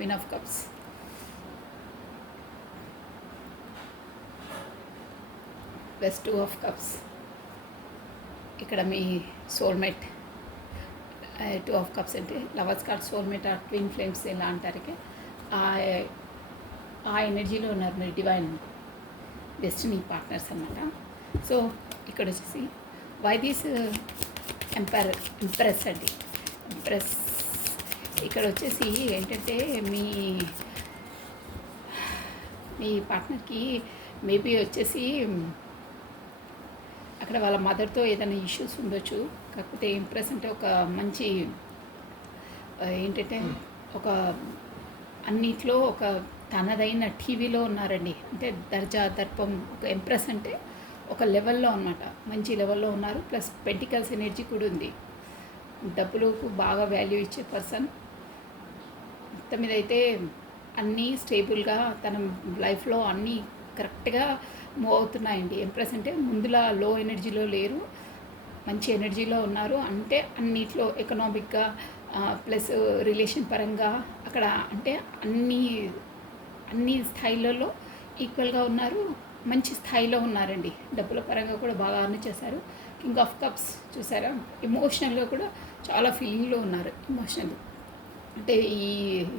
Queen of cups, plus 2 of cups. ఇక్కడ మీ soulmate. 2 of cups అంటే lovers card, soulmate ఆ twin flames ఎలా అంటారు, ఆ ఎనర్జీలో ఉన్నారు మీరు, డివైన్ డెస్టినీ పార్ట్నర్స్ అన్నమాట. సో ఇక్కడ వచ్చేసి వై దిస్ ఎంప్రెస్ అండి, ఎంప్రెస్. ఇక్కడ వచ్చేసి ఏంటంటే మీ పార్ట్నర్కి మేబీ వచ్చేసి అక్కడ వాళ్ళ మదర్తో ఏదైనా ఇష్యూస్ ఉండొచ్చు. కాకపోతే ఎంప్రెస్ అంటే ఒక మంచి ఏంటంటే ఒక అన్నిట్లో ఒక తనదైన టీవీలో ఉన్నారండి. అంటే దర్జా దర్పం. ఒక ఎంప్రెస్ అంటే ఒక లెవెల్లో అన్నమాట, మంచి లెవెల్లో ఉన్నారు. ప్లస్ పెంటికల్స్ ఎనర్జీ కూడా ఉంది. డబ్బులకు బాగా వాల్యూ ఇచ్చే పర్సన్. మొత్తం మీద అయితే అన్నీ స్టేబుల్గా తన లైఫ్లో అన్నీ కరెక్ట్గా మూవ్ అవుతున్నాయండి. ఎంప్రెస్ అంటే ముందులా లో ఎనర్జీలో లేరు, మంచి ఎనర్జీలో ఉన్నారు. అంటే అన్నిట్లో ఎకనామిక్గా ప్లస్ రిలేషన్ పరంగా అక్కడ అంటే అన్ని స్థాయిలలో ఈక్వల్గా ఉన్నారు, మంచి స్థాయిలో ఉన్నారండి. డబ్బుల పరంగా కూడా బాగా అర్న్ చేశారు. కింగ్ ఆఫ్ కప్స్ చూసారా, ఎమోషనల్గా కూడా చాలా ఫీలింగ్లో ఉన్నారు. ఎమోషనల్ అంటే ఈ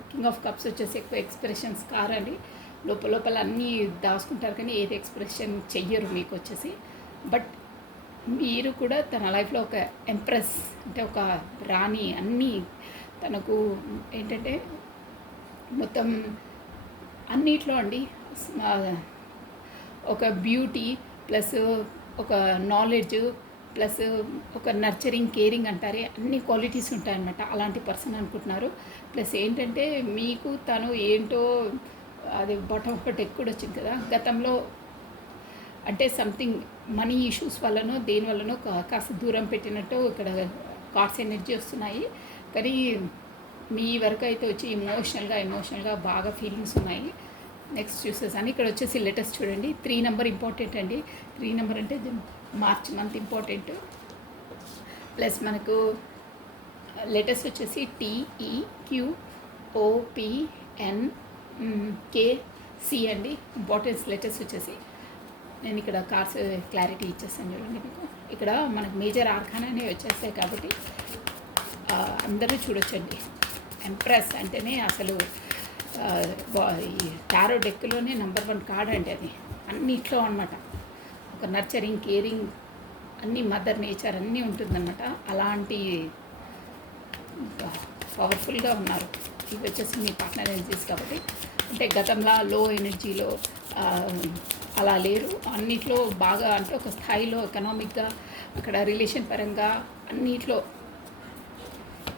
కింగ్ ఆఫ్ కప్స్ వచ్చేసి ఎక్కువ ఎక్స్ప్రెషన్స్ కారండి. లోపల అన్నీ దాచుకుంటారు కానీ ఏది ఎక్స్ప్రెషన్ చెయ్యరు మీకు వచ్చేసి. బట్ మీరు కూడా తన లైఫ్లో ఒక ఎంప్రెస్ అంటే ఒక రాణి. అన్నీ తనకు ఏంటంటే మొత్తం అన్నిట్లో అండి ఒక బ్యూటీ ప్లస్ ఒక నాలెడ్జ్ ప్లస్ ఒక నర్చరింగ్, కేరింగ్ అంటారే, అన్ని క్వాలిటీస్ ఉంటాయన్నమాట. అలాంటి పర్సన్ అనుకుంటున్నారు. ప్లస్ ఏంటంటే మీకు తను ఏంటో అది బాటమ్ ఆఫ్ డెక్ కూడా వచ్చింది కదా, గతంలో అంటే సంథింగ్ మనీ ఇష్యూస్ వల్లనో దేని వల్లనో కాస్త దూరం పెట్టినట్టు ఇక్కడ కార్డ్స్ ఎనర్జీ వస్తున్నాయి. కానీ మీ వరకు అయితే వచ్చి ఎమోషనల్గా బాగా ఫీలింగ్స్ ఉన్నాయి. నెక్స్ట్ చూసేసాను. ఇక్కడ వచ్చేసి లెటర్స్ చూడండి. 3 నెంబర్ ఇంపార్టెంట్ అండి. 3 నెంబర్ అంటే మార్చ్ మంత్ ఇంపార్టెంట్. ప్లస్ మనకు లెటర్స్ వచ్చేసి TEQOPNKC అండి. ఇంపార్టెన్స్ లెటర్స్ వచ్చేసి నేను ఇక్కడ కార్డ్స్ క్లారిటీ ఇచ్చేస్తాను చూడండి మీకు. ఇక్కడ మనకు మేజర్ ఆర్కానానే వచ్చేస్తాయి కాబట్టి అందరూ చూడొచ్చండి. ఎంప్రెస్ అంటేనే అసలు ఈ టారో డెక్లోనే నెంబర్ 1 కార్డ్ అంటే అది అన్నిట్లో అనమాట. ఒక నర్చరింగ్, కేరింగ్, అన్నీ మదర్ నేచర్ అన్నీ ఉంటుందన్నమాట. అలాంటి పవర్ఫుల్గా ఉన్నారు. ఇవి వచ్చేసి మీ పార్ట్నర్ ఎనర్జీస్ కాబట్టి అంటే గతంలో లో ఎనర్జీలో అలా లేరు. అన్నిట్లో బాగా అంటే ఒక స్థాయిలో ఎకనామిక్గా అక్కడ రిలేషన్ పరంగా అన్నిట్లో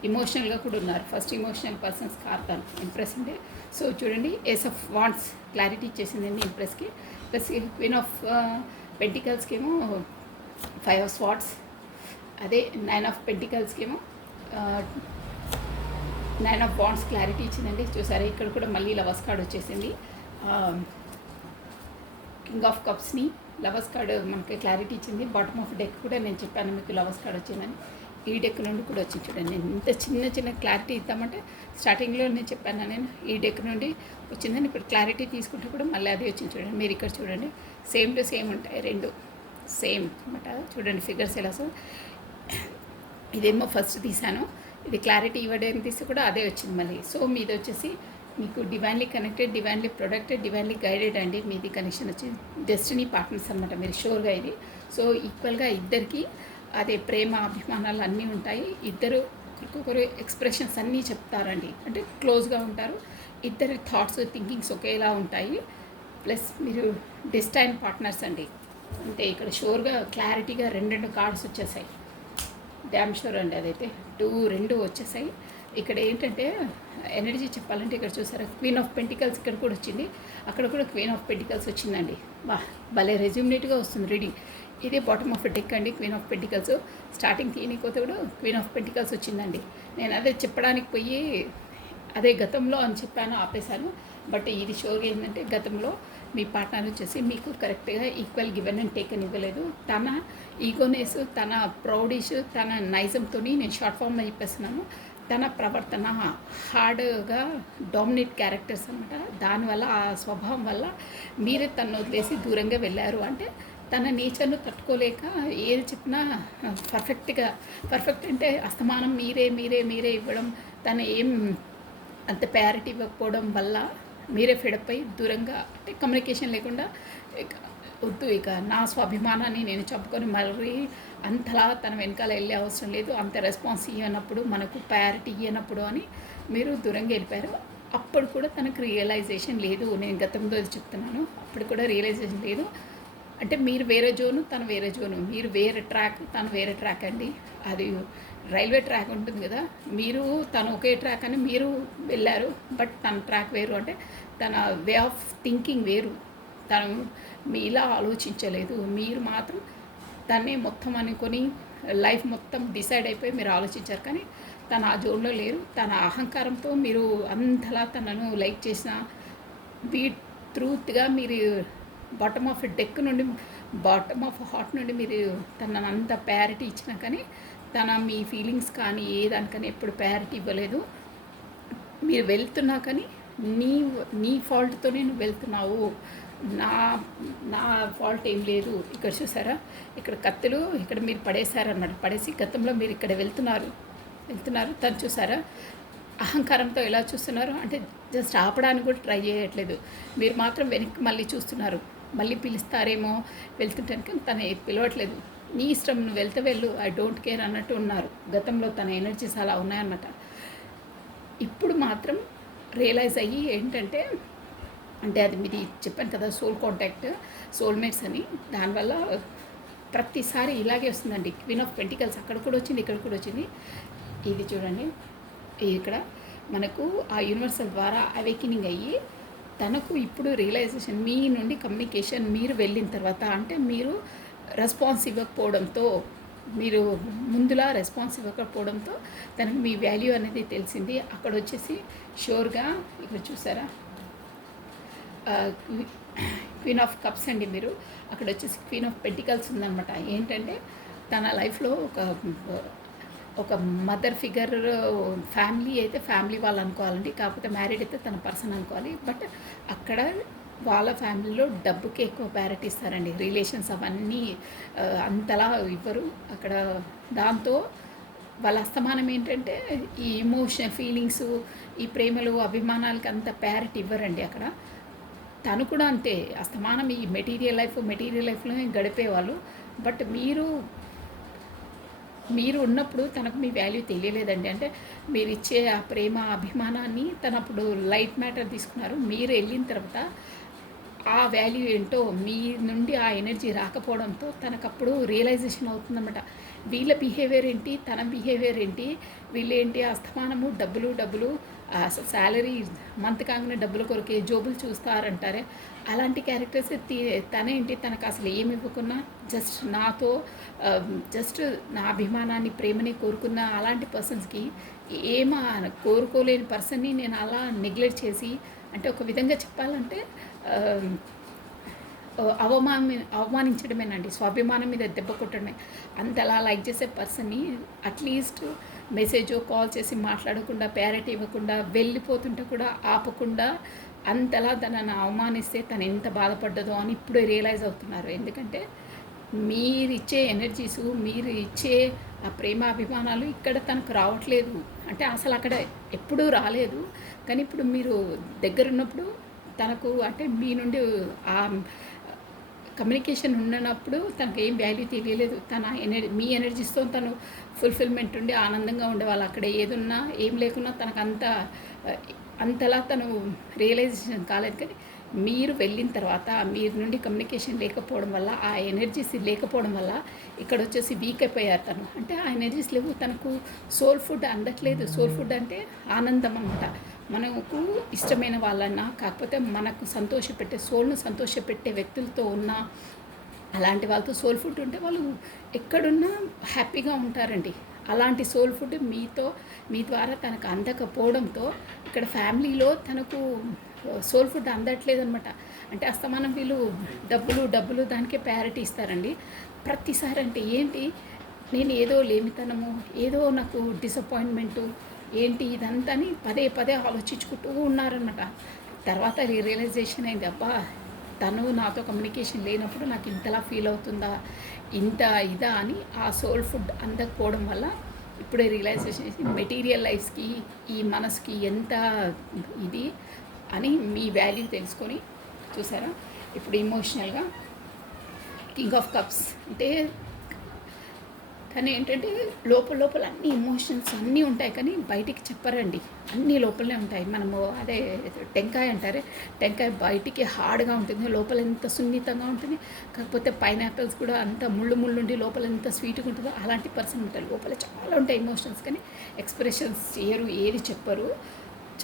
ఎమోషనల్గా కూడా ఉన్నారు. ఫస్ట్ ఎమోషనల్ పర్సన్స్ కార్తాను ఇంప్రెస్ అంటే. సో చూడండి, ఏస్ ఆఫ్ వాండ్స్ క్లారిటీ ఇచ్చేసిందండి ఇంప్రెస్కి. ప్లస్ క్వీన్ ఆఫ్ పెంటికల్స్కి ఏమో 5 ఆఫ్ స్వార్డ్స్, అదే 9 ఆఫ్ పెంటికల్స్కి ఏమో 9 ఆఫ్ వాండ్స్ క్లారిటీ ఇచ్చిందండి. చూసారా, ఇక్కడ కూడా మళ్ళీ లవర్స్ కార్డ్ వచ్చేసింది. కింగ్ ఆఫ్ కప్స్ని లవర్స్ కార్డ్ మనకి క్లారిటీ ఇచ్చింది. బాటమ్ ఆఫ్ డెక్ కూడా నేను చెప్పాను మీకు లవర్స్ కార్డ్ వచ్చిందని. ఈ డెక్ నుండి కూడా వచ్చింది చూడండి. నేను ఇంత చిన్న క్లారిటీ ఇద్దామంటే స్టార్టింగ్లో నేను చెప్పాను, నేను ఈ డెక్ నుండి వచ్చిందని. ఇప్పుడు క్లారిటీ తీసుకుంటే కూడా మళ్ళీ అదే వచ్చింది చూడండి. మీరు ఇక్కడ చూడండి, సేమ్ టు సేమ్ ఉంటాయి, 2 సేమ్ అనమాట. చూడండి ఫిగర్స్ ఎలా. సో ఇదేమో ఫస్ట్ తీసాను, ఇది క్లారిటీ ఇవ్వడానికి తీస్తే కూడా అదే వచ్చింది మళ్ళీ. సో మీది వచ్చేసి మీకు divinely connected, divinely protected, divinely guided అండి. మీది కనెక్షన్ వచ్చి డెస్టినీ పార్ట్నర్స్ అనమాట మీరు, షూర్గా ఇది. సో ఈక్వల్గా ఇద్దరికి అదే ప్రేమ, అభిమానాలు అన్నీ ఉంటాయి. ఇద్దరు ఒకరికొకరు ఎక్స్ప్రెషన్స్ అన్నీ చెప్తారండి. అంటే క్లోజ్గా ఉంటారు. ఇద్దరి థాట్స్, థింకింగ్స్ ఒకేలా ఉంటాయి. ప్లస్ మీరు డెస్టైన్ పార్ట్నర్స్ అండి. అంటే ఇక్కడ షూర్గా క్లారిటీగా 2 కార్డ్స్ వచ్చేసాయి. డ్యామ్ షూర్ అండి అదైతే. 2 వచ్చేసాయి. ఇక్కడ ఏంటంటే ఎనర్జీ చెప్పాలంటే ఇక్కడ చూసారా, క్వీన్ ఆఫ్ పెంటికల్స్ ఇక్కడ కూడా వచ్చింది, అక్కడ కూడా క్వీన్ ఆఫ్ పెంటికల్స్ వచ్చిందండి. భలే రెజ్యూమినేట్గా వస్తుంది రీడింగ్. ఇదే బాటమ్ ఆఫ్ డెక్ అండి, క్వీన్ ఆఫ్ పెంటికల్స్. స్టార్టింగ్ తీయనిపోతే కూడా క్వీన్ ఆఫ్ పెంటికల్స్ వచ్చిందండి. నేను అదే చెప్పడానికి పోయి అదే గతంలో అని చెప్పాను, ఆపేశాను. బట్ ఇది షోర్గా ఏంటంటే గతంలో మీ పార్ట్నర్ వచ్చేసి మీకు కరెక్ట్గా ఈక్వల్ గివెన్ అండ్ టేకన్ ఇవ్వలేదు. తన ఈగోనెస్, తన ప్రౌడిష్, తన నైజంతో, నేను షార్ట్ ఫామ్లో చెప్పేస్తున్నాను, తన ప్రవర్తన హార్డ్గా డామినేట్ క్యారెక్టర్స్ అనమాట. దానివల్ల ఆ స్వభావం వల్ల మీరే తను వదిలేసి దూరంగా వెళ్ళారు. అంటే తన నేచర్ను తట్టుకోలేక ఏది చెప్పినా పర్ఫెక్ట్ అంటే అస్తమానం మీరే మీరే మీరే ఇవ్వడం, తన ఏం అంత ప్రయారిటీ ఇవ్వకపోవడం వల్ల మీరే ఫెడప్ అయి దూరంగా అంటే కమ్యూనికేషన్ లేకుండా వద్దు ఇక నా స్వాభిమానాన్ని నేను చెప్పుకొని మళ్ళీ అంతలా తన వెనకాల వెళ్ళే అవసరం లేదు, అంత రెస్పాన్స్ ఇవ్వనప్పుడు మనకు ప్రయారిటీ ఇవ్వనప్పుడు అని మీరు దూరంగా వెళ్ళిపోయారు. అప్పుడు కూడా తనకు రియలైజేషన్ లేదు. నేను గతంలో చెప్తున్నాను, అప్పుడు కూడా రియలైజేషన్ లేదు. అంటే మీరు వేరే జోను, తను వేరే జోను, మీరు వేరే ట్రాక్, తను వేరే ట్రాక్ అండి. అది రైల్వే ట్రాక్ ఉంటుంది కదా, మీరు తను ఒకే ట్రాక్ అని మీరు వెళ్ళారు, బట్ తన ట్రాక్ వేరు. అంటే తన వే ఆఫ్ థింకింగ్ వేరు. తను మీలా ఆలోచించలేదు. మీరు మాత్రం తనే మొత్తం అనుకొని లైఫ్ మొత్తం డిసైడ్ అయిపోయి మీరు ఆలోచించారు. కానీ తను ఆ జోన్లో లేరు. తన అహంకారంతో మీరు అంతలా తనను లైక్ చేసిన ట్రూత్గా మీరు బాటమ్ ఆఫ్ డెక్ నుండి, బాటమ్ ఆఫ్ హార్ట్ నుండి మీరు తనను అంత ప్రయారిటీ ఇచ్చినా కానీ తన మీ ఫీలింగ్స్ కానీ ఏ దానికని ఎప్పుడు ప్రయారిటీ ఇవ్వలేదు. మీరు వెళ్తున్నా కానీ నీ ఫాల్ట్తోనే నువ్వు వెళ్తున్నావు, నా నా ఫాల్ట్ ఏం లేదు. ఇక్కడ చూసారా, ఇక్కడ కత్తులు ఇక్కడ మీరు పడేశారన్నమాట. పడేసి గతంలో మీరు ఇక్కడ వెళ్తున్నారు. తను చూసారా అహంకారంతో ఎలా చూస్తున్నారు అంటే జస్ట్ ఆపడానికి కూడా ట్రై చేయట్లేదు. మీరు మాత్రం వెనక్కి మళ్ళీ చూస్తున్నారు. మళ్ళీ పిలుస్తారేమో వెళ్తుంటాను, కానీ తను పిలవట్లేదు. నీ ఇష్టం, నువ్వు వెళ్తే వెళ్ళు, ఐ డోంట్ కేర్ అన్నట్టు ఉన్నారు. గతంలో తన ఎనర్జీస్ అలా ఉన్నాయన్నమాట. ఇప్పుడు మాత్రం రియలైజ్ అయ్యి ఏంటంటే, అంటే అది మీది చెప్పాను కదా సోల్ కాంటాక్ట్, సోల్మేట్స్ అని. దానివల్ల ప్రతిసారి ఇలాగే వస్తుందండి. క్వీన్ ఆఫ్ పెంటికల్స్ అక్కడ కూడా వచ్చింది, ఇక్కడ కూడా వచ్చింది. ఇది చూడండి, ఇక్కడ మనకు ఆ యూనివర్సల్ ద్వారా అవేకినింగ్ అయ్యి తనకు ఇప్పుడు రియలైజేషన్ మీ నుండి కమ్యూనికేషన్ మీరు వెళ్ళిన తర్వాత, అంటే మీరు రెస్పాన్స్ ఇవ్వకపోవడంతో, మీరు ముందులా రెస్పాన్స్ ఇవ్వకపోవడంతో తనకు మీ వాల్యూ అనేది తెలిసింది. అక్కడ వచ్చేసి షూర్గా ఇక్కడ చూసారా క్వీన్ ఆఫ్ కప్స్ అండి. మీరు అక్కడ వచ్చేసి క్వీన్ ఆఫ్ పెంటికల్స్ ఉందన్నమాట. ఏంటంటే తన లైఫ్లో ఒక మదర్ ఫిగర్, ఫ్యామిలీ అయితే ఫ్యామిలీ వాళ్ళు అనుకోవాలండి, కాకపోతే మ్యారీడ్ అయితే తన పర్సన్ అనుకోవాలి. బట్ అక్కడ వాళ్ళ ఫ్యామిలీలో డబ్బుకి ఎక్కువ ప్రయారిటీ ఇస్తారండి. రిలేషన్స్ అవన్నీ అంతలా ఇవ్వరు అక్కడ. దాంతో వాళ్ళ అస్తమానం ఏంటంటే ఈ ఎమోషన్ ఫీలింగ్స్, ఈ ప్రేమలు అభిమానాలకి అంత ప్రయారిటీ ఇవ్వరండి అక్కడ. తను కూడా అంతే, అస్తమానం ఈ మెటీరియల్ లైఫ్లోనే గడిపేవాళ్ళు. బట్ మీరు ఉన్నప్పుడు తనకు మీ వాల్యూ తెలియలేదండి. అంటే మీరు ఇచ్చే ఆ ప్రేమ అభిమానాన్ని తను అప్పుడు లైట్ మ్యాటర్ తీసుకున్నారు. మీరు వెళ్ళిన తర్వాత ఆ వాల్యూ ఏంటో మీ నుండి ఆ ఎనర్జీ రాకపోవడంతో తనకప్పుడు రియలైజేషన్ అవుతుందన్నమాట. వీళ్ళ బిహేవియర్ ఏంటి, తన బిహేవియర్ ఏంటి, వీళ్ళేంటి అస్తమానము డబ్బులు అసలు శాలరీ మంత్ కాగానే డబ్బుల కొరకే జోబులు చూస్తారంటారే, అలాంటి క్యారెక్టర్స్ తనేంటి, తనకు అసలు ఏమి ఇవ్వకున్నా జస్ట్ నా అభిమానాన్ని ప్రేమని కోరుకున్న అలాంటి పర్సన్స్కి కోరుకోలేని పర్సన్ని నేను అలా నెగ్లెక్ట్ చేసి, అంటే ఒక విధంగా చెప్పాలంటే అవమానించడమేనండి, స్వాభిమానం మీద దెబ్బ కొట్టడమే. అంతలా లైక్ చేసే పర్సన్ని అట్లీస్ట్ మెసేజో కాల్ చేసి మాట్లాడకుండా, ప్రయారిటీ ఇవ్వకుండా, వెళ్ళిపోతుంటే కూడా ఆపకుండా అంతలా తనను అవమానిస్తే తను ఎంత బాధపడ్డదో అని ఇప్పుడే రియలైజ్ అవుతున్నారు. ఎందుకంటే మీరిచ్చే ఎనర్జీసు, మీరు ఇచ్చే ఆ ప్రేమ అభిమానాలు ఇక్కడ తనకు రావట్లేదు. అంటే అసలు అక్కడ ఎప్పుడూ రాలేదు. కానీ ఇప్పుడు మీరు దగ్గరున్నప్పుడు తనకు, అంటే మీ నుండి ఆ కమ్యూనికేషన్ ఉన్నప్పుడు తనకు ఏం వాల్యూ తెలియలేదు. మీ ఎనర్జీస్తో తను ఫుల్ఫిల్మెంట్ ఉండి ఆనందంగా ఉండేవాళ్ళు. అక్కడ ఏదున్నా ఏం లేకున్నా తనకు అంతలా తను రియలైజేషన్ కాలేదు. కానీ మీరు వెళ్ళిన తర్వాత మీరు నుండి కమ్యూనికేషన్ లేకపోవడం వల్ల, ఆ ఎనర్జీస్ లేకపోవడం వల్ల ఇక్కడ వచ్చేసి వీక్ అయిపోయారు తను. అంటే ఆ ఎనర్జీస్ లేవు, తనకు సోల్ ఫుడ్ అందట్లేదు. సోల్ ఫుడ్ అంటే ఆనందం అన్నమాట. మనకు ఇష్టమైన వాళ్ళన్నా, కాకపోతే మనకు సోల్ను సంతోషపెట్టే వ్యక్తులతో ఉన్న అలాంటి వాళ్ళతో సోల్ ఫుడ్ ఉంటే వాళ్ళు ఎక్కడున్నా హ్యాపీగా ఉంటారండి. అలాంటి సోల్ ఫుడ్ మీ ద్వారా తనకు అందకపోవడంతో ఇక్కడ ఫ్యామిలీలో తనకు సోల్ ఫుడ్ అందట్లేదనమాట. అంటే అస్తమానం వీళ్ళు డబ్బులు దానికే ప్రయారిటీ ఇస్తారండి ప్రతిసారి. అంటే ఏంటి, నేను ఏదో లేమితనము, ఏదో నాకు డిసప్పాయింట్మెంటు, ఏంటి ఇదంతా అని పదే పదే ఆలోచించుకుంటూ ఉన్నారనమాట. తర్వాత రియలైజేషన్ అయింది, అబ్బా తను నాతో కమ్యూనికేషన్ లేనప్పుడు నాకు ఇంతలా ఫీల్ అవుతుందా, ఇంత ఇదా అని. ఆ సోల్ ఫుడ్ అందకపోవడం వల్ల ఇప్పుడే రియలైజేషన్ చేసి మెటీరియల్ లైఫ్స్కి ఈ మనసుకి ఎంత ఇది అని మీ వాల్యూ తెలుసుకొని చూసారా. ఇప్పుడు ఇమోషనల్గా కింగ్ ఆఫ్ కప్స్ అంటే కానీ ఏంటంటే లోపల లోపల అన్ని ఎమోషన్స్ అన్నీ ఉంటాయి, కానీ బయటికి చెప్పరండి. అన్నీ లోపలనే ఉంటాయి. మనము అదే టెంకాయ అంటారే, టెంకాయ బయటికి హార్డ్గా ఉంటుంది, లోపల ఎంత సున్నితంగా ఉంటుంది. కాకపోతే పైనాపిల్స్ కూడా అంత ముళ్ళు ముళ్ళు ఉండి లోపల ఎంత స్వీట్గా ఉంటుందో అలాంటి పర్సన్ ఉంటారు. లోపల చాలా ఉంటాయి ఎమోషన్స్, కానీ ఎక్స్ప్రెషన్స్ చేయరు, ఏది చెప్పరు,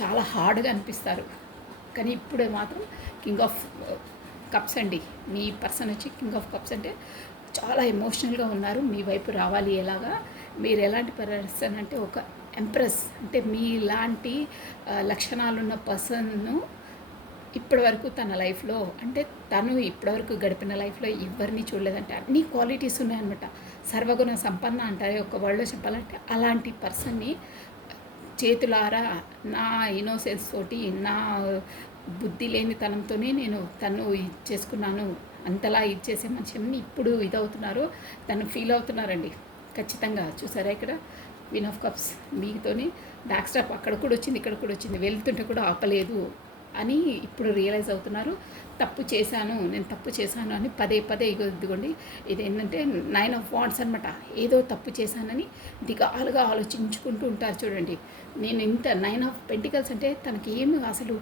చాలా హార్డ్గా అనిపిస్తారు. కానీ ఇప్పుడు మాత్రం కింగ్ ఆఫ్ కప్స్ అండి. మీ పర్సన్ వచ్చి కింగ్ ఆఫ్ కప్స్ అంటే చాలా ఎమోషనల్గా ఉన్నారు. మీ వైపు రావాలి. ఎలాగా మీరు ఎలాంటి పర్సన్ అంటే ఒక ఎంప్రెస్, అంటే మీలాంటి లక్షణాలున్న పర్సన్ను ఇప్పటి వరకు తన లైఫ్లో, అంటే తను ఇప్పటివరకు గడిపిన లైఫ్లో ఎవరిని చూడలేదంటే అన్ని క్వాలిటీస్ ఉన్నాయన్నమాట. సర్వగుణ సంపన్న అంటారే ఒక వరల్డ్లో చెప్పాలంటే, అలాంటి పర్సన్ని చేతులారా నా ఇన్నోసెన్స్ తోటి, నా బుద్ధి లేనితనంతోనే నేను తను చేసుకున్నాను, అంతలా ఇచ్చేసే మనిషిని ఇప్పుడు ఇదవుతున్నారు, తను ఫీల్ అవుతున్నారండి ఖచ్చితంగా. చూసారా ఇక్కడ క్వీన్ ఆఫ్ కప్స్ మీతోని బ్యాక్ స్టాప్ అక్కడ కూడా వచ్చింది, ఇక్కడ కూడా వచ్చింది, వెళ్తుంటే కూడా ఆపలేదు అని ఇప్పుడు రియలైజ్ అవుతున్నారు. తప్పు చేశాను, నేను తప్పు చేశాను అని పదే పదే ఇదిగోండి. ఇది ఏంటంటే 9 ఆఫ్ వాండ్స్ అనమాట. ఏదో తప్పు చేశానని దిగాలుగా ఆలోచించుకుంటూ ఉంటారు చూడండి. నేను ఇంత 9 ఆఫ్ పెంటికల్స్ అంటే తనకి ఏమి అసలు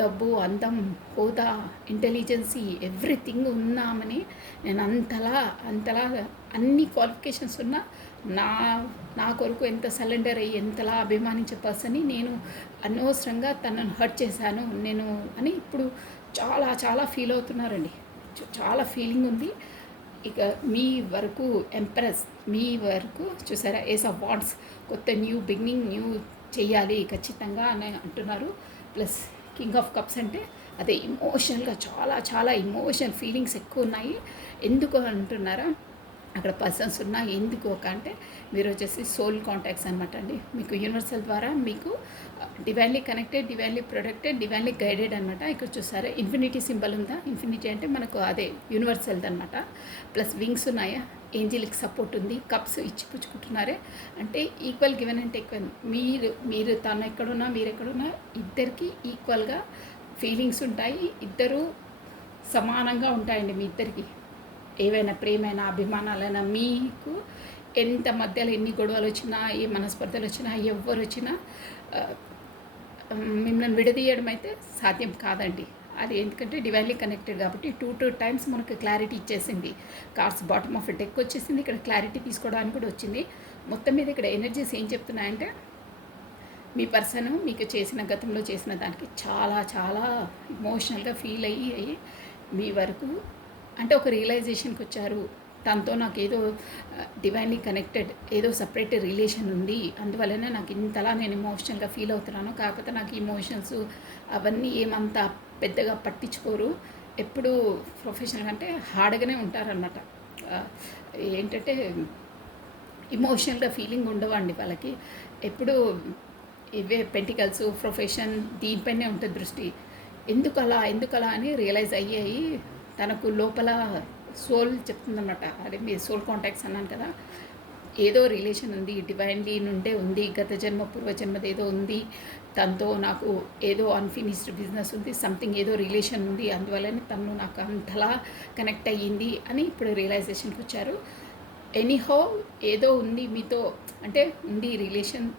డబ్బు, అందం, హోదా, ఇంటెలిజెన్సీ ఎవ్రీథింగ్ ఉన్నామని నేను అంతలా అన్ని క్వాలిఫికేషన్స్ ఉన్న నా కొరకు ఎంత సరెండర్ అయ్యి ఎంతలా అభిమానించే పర్సన్ని నేను అనవసరంగా తనను హర్ట్ చేశాను నేను అని ఇప్పుడు చాలా చాలా ఫీల్ అవుతున్నారండి. చాలా ఫీలింగ్ ఉంది. ఇక మీ వరకు ఎంప్రెస్, మీ వరకు చూసారా ఏస్ ఆఫ్ వాండ్స్, కొత్త న్యూ బిగినింగ్, న్యూ చేయాలి ఖచ్చితంగా అని అంటున్నారు. ప్లస్ కింగ్ ఆఫ్ కప్స్ అంటే అదే ఇమోషనల్గా చాలా చాలా ఇమోషనల్ ఫీలింగ్స్ ఎక్కువ ఉన్నాయి. ఎందుకు అంటున్నారా, అక్కడ పర్సన్స్ ఉన్నాయి. ఎందుకు ఒక అంటే మీరు వచ్చేసి సోల్ కాంటాక్ట్స్ అనమాట అండి. మీకు యూనివర్సల్ ద్వారా మీకు divinely connected, divinely protected, divinely guided అనమాట. ఇక్కడ చూసారా ఇన్ఫినిటీ సింబల్ ఉందా, ఇన్ఫినిటీ అంటే మనకు అదే యూనివర్సల్ది అనమాట. ప్లస్ వింగ్స్ ఉన్నాయా, ఏంజిల్కి సపోర్ట్ ఉంది, కప్స్ ఇచ్చి పుచ్చుకుంటున్నారే అంటే ఈక్వల్ గివెన్ అంటే ఈక్వల్. మీరు తను ఎక్కడున్నా మీరు ఎక్కడున్నా ఇద్దరికి ఈక్వల్గా ఫీలింగ్స్ ఉంటాయి, ఇద్దరు సమానంగా ఉంటాయండి మీ ఇద్దరికి. ఏవైనా ప్రేమైనా అభిమానాలైనా మీకు ఎంత మధ్యలో ఎన్ని గొడవలు వచ్చినా, ఏ మనస్పర్ధలు వచ్చినా, ఎవరు వచ్చినా మిమ్మల్ని విడదీయడం అయితే సాధ్యం కాదండి. అది ఎందుకంటే డివైన్లీ కనెక్టెడ్ కాబట్టి 2 టైమ్స్ మనకు క్లారిటీ ఇచ్చేసింది. కార్డ్స్ బాటమ్ ఆఫ్ డెక్ వచ్చేసింది, ఇక్కడ క్లారిటీ తీసుకోవడానికి కూడా వచ్చింది. మొత్తం మీద ఇక్కడ ఎనర్జీస్ ఏం చెప్తున్నాయంటే మీ పర్సన్ మీకు చేసిన గతంలో చేసిన దానికి చాలా చాలా ఇమోషనల్గా ఫీల్ అయ్యి మీ వరకు అంటే ఒక రియలైజేషన్కి వచ్చారు. తనతో నాకు ఏదో డివైన్లీ కనెక్టెడ్, ఏదో సపరేట్ రిలేషన్ ఉంది, అందువల్లనే నాకు ఇంతలా నేను ఎమోషనల్గా ఫీల్ అవుతున్నాను. కాకపోతే నాకు ఇమోషన్స్ అవన్నీ ఏమంత పెద్దగా పట్టించుకోరు. ఎప్పుడు ప్రొఫెషనల్ అంటే హార్డ్గానే ఉంటారనమాట. ఏంటంటే ఇమోషనల్గా ఫీలింగ్ ఉండవండి వాళ్ళకి. ఎప్పుడు ఇవే పెంటికల్స్, ప్రొఫెషన్ దీనిపైనే ఉంటుంది దృష్టి. ఎందుకలా అని రియలైజ్ అయ్యాయి. తనకు లోపల సోల్ చెప్తుందన్నమాట. అదే మీ సోల్ కాంటాక్ట్స్ అన్నాను కదా, ఏదో రిలేషన్ ఉంది, డివైన్లీ నుండే ఉంది, గత జన్మ పూర్వజన్మది ఏదో ఉంది, తనతో నాకు ఏదో అన్ఫినిష్డ్ బిజినెస్ ఉంది, సంథింగ్ ఏదో రిలేషన్ ఉంది, అందువల్లనే తను నాకు అంతలా కనెక్ట్ అయ్యింది అని ఇప్పుడు రియలైజేషన్కి వచ్చారు. ఎనీహౌ ఏదో ఉంది మీతో, అంటే ఉంది రిలేషన్,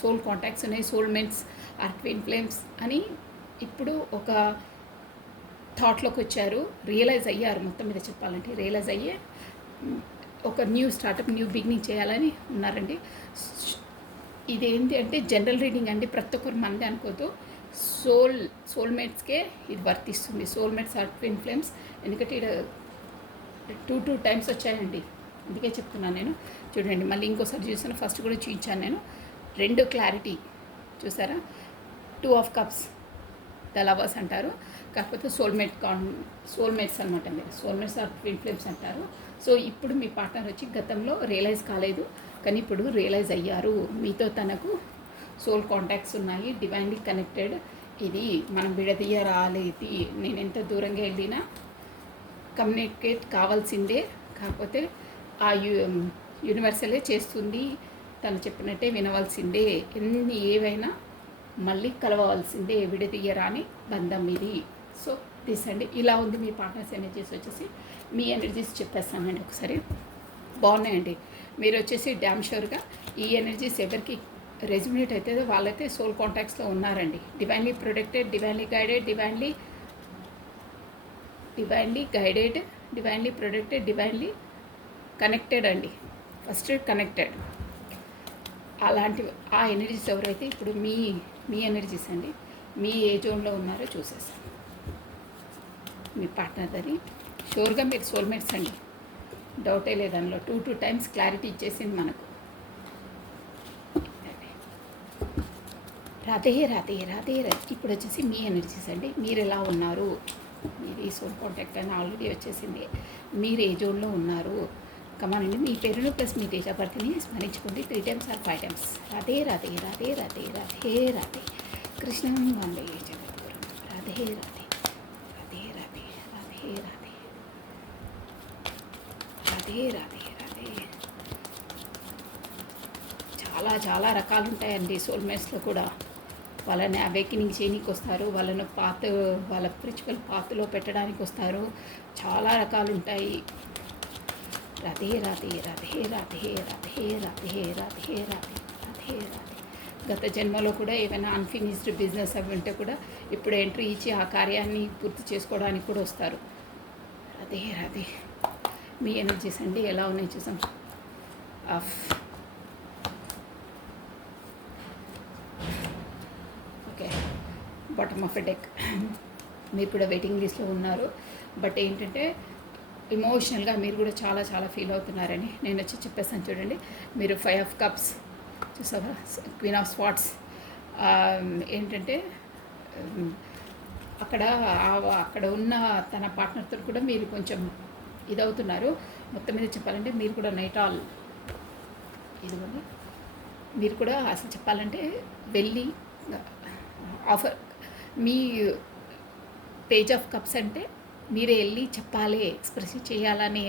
సోల్ కాంటాక్ట్స్ ఉన్నాయి, సోల్మేట్స్ ఆర్ ట్విన్ ఫ్లేమ్స్ అని ఇప్పుడు ఒక థాట్లోకి వచ్చారు. రియలైజ్ అయ్యారు. మొత్తం మీద చెప్పాలంటే రియలైజ్ అయ్యే ఒక న్యూ స్టార్టప్, న్యూ బిగినింగ్ చేయాలని ఉన్నారండి. ఇదేంటి అంటే జనరల్ రీడింగ్ అండి, ప్రతి ఒక్కరు మంది అనుకోదు. సోల్మేట్స్కే ఇది వర్తిస్తుంది. Soulmates or twin flames. ఎందుకంటే ఇక్కడ 2 టైమ్స్ వచ్చాయండి, అందుకే చెప్తున్నాను నేను. చూడండి మళ్ళీ ఇంకోసారి చూసాను, ఫస్ట్ కూడా చూపించాను నేను. 2 క్లారిటీ చూసారా. 2 ఆఫ్ కప్స్ ద లవర్స్ అంటారు, కాకపోతే సోల్మేట్స్ అనమాట. మీరు సోల్మేట్స్ ఆర్ ట్విన్ ఫ్లేమ్స్ అంటారు. సో ఇప్పుడు మీ పార్ట్నర్ వచ్చి గతంలో రియలైజ్ కాలేదు, కానీ ఇప్పుడు రియలైజ్ అయ్యారు. మీతో తనకు సోల్ కాంటాక్ట్స్ ఉన్నాయి, డివైన్లీ కనెక్టెడ్. ఇది మనం విడదీయరాలేది. నేను ఎంత దూరంగా వెళ్ళినా కమ్యూనికేట్ కావాల్సిందే. కాకపోతే ఆ యూనివర్సలే చేస్తుంది, తను చెప్పినట్టే వినవలసిందే. ఎన్ని ఏవైనా మళ్ళీ కలవవలసిందే, విడదీయరాని బంధం ఇది. సో దిస్ అండి, ఇలా ఉంది మీ పార్ట్నర్స్ ఎనర్జీస్ వచ్చేసి. మీ ఎనర్జీస్ చెప్పేస్తానండి ఒకసారి. బాగున్నాయండి. మీరు వచ్చేసి డ్యామ్ షూర్గా ఈ ఎనర్జీస్ ఎవరికి రెజ్యునేట్ అవుతుందో వాళ్ళైతే సోల్ కాంటాక్ట్స్లో ఉన్నారండి. Divinely protected, divinely guided, divinely guided, divinely protected, divinely connected అండి. First connected. అలాంటి ఆ ఎనర్జీస్ ఎవరైతే ఇప్పుడు మీ ఎనర్జీస్ అండి, మీ ఏ జోన్లో ఉన్నారో చూసేస్తాను. మీ పార్ట్నర్ అది షూర్గా మీరు సోల్మేట్స్ అండి, డౌటే లేదు దానిలో. 2 times క్లారిటీ ఇచ్చేసింది మనకు. రాధే రాధే రాధే రాధే. ఇప్పుడు వచ్చేసి మీ ఎనర్జీస్ అండి, మీరు ఎలా ఉన్నారు. మీది సోల్ కాంటాక్ట్ అని ఆల్రెడీ వచ్చేసింది. మీరు ఏ జోన్లో ఉన్నారు కమానండి. మీ పేరును ప్లస్ మీ డేట్ ఆఫ్ బర్త్ని స్మరించుకోండి 3 times or 5 times. Radhe Radhe Radhe Radhe Radhe Radhe. కృష్ణం వందే జగద్గురు. రాధే రాధే రాధే రాధే రాధే రాధే రాధే రాధే రాధే. చాలా చాలా రకాలు ఉంటాయండి సోల్మేట్స్లో కూడా. వాళ్ళని అవేకినింగ్ చేయడానికి వస్తారు, వాళ్ళను వాళ్ళ స్పిరిచువల్ పాత్లో పెట్టడానికి వస్తారు. చాలా రకాలు ఉంటాయి. రాధే రాధే రాధే రాధే రాధే రాధే రాధే రాధే రాధే రాధే. గత జన్మలో కూడా ఏమైనా అన్ఫినిష్డ్ బిజినెస్ అవి ఉంటే కూడా ఇప్పుడు ఎంట్రీ ఇచ్చి ఆ కార్యాన్ని పూర్తి చేసుకోవడానికి కూడా వస్తారు. రాధే రాధే. మీ ఎనర్జీస్ అండి ఎలా ఉన్నాయి చూసాం. Of bottom of a deck. మీరు కూడా వెయిటింగ్ లిస్ట్లో ఉన్నారు. బట్ ఏంటంటే ఎమోషనల్గా మీరు కూడా చాలా చాలా ఫీల్ అవుతున్నారని నేను వచ్చి చెప్పేస్తాను చూడండి. మీరు 5 of Cups చూసావా, క్వీన్ ఆఫ్ స్వాట్స్. ఏంటంటే అక్కడ ఉన్న తన పార్ట్నర్తో కూడా మీరు కొంచెం ఇదవుతున్నారు. మొత్తం మీద చెప్పాలంటే మీరు కూడా నైట్ ఇదిగోండి, మీరు కూడా అసలు చెప్పాలంటే వెళ్ళి offer me page of cups అంటే మీరే వెళ్ళి చెప్పాలి, ఎక్స్ప్రెస్ చేయాలనే